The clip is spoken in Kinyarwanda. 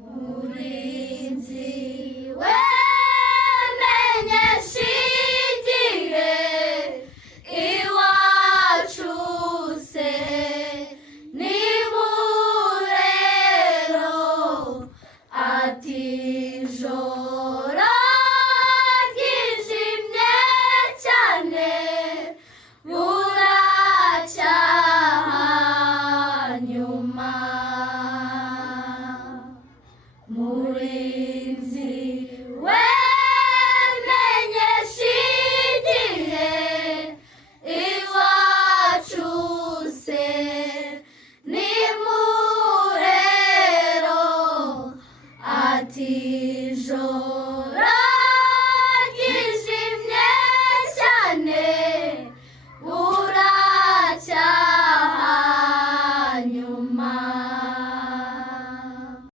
murinzi wemenyesha igihe iwacu se ni murero ati ijoro ryijimye cyane buracyaha nyuma murinzi wemenyesha igihe iwacu se ni murero ati